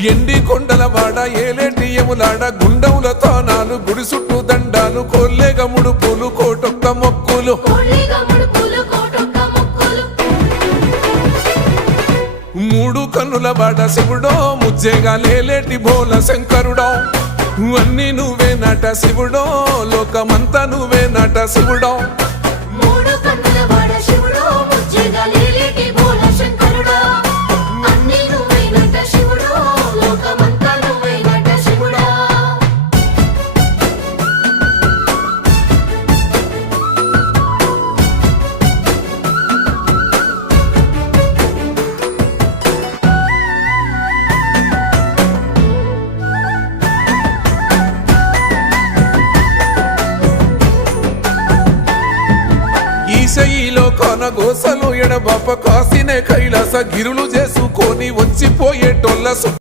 ఎండి కొండల వాడ ఏలేటి యములాడ గుండముల తానాలు గుడి చుట్టూ దండాలు కొల్లేగ ముడుపులు కోటొక్క మొక్కులు మూడు కన్నుల వాడ శివుడో ముజ్జేగా లేలేటి బోల శంకరుడో అన్ని నువ్వే నట శివుడో లోకమంతా నువ్వే నట శివుడో ఈశయిలో కొన గోసలు ఎడబాప కాసినే కైలాస గిరులు చేసుకొని వచ్చిపోయేటోళ్ళ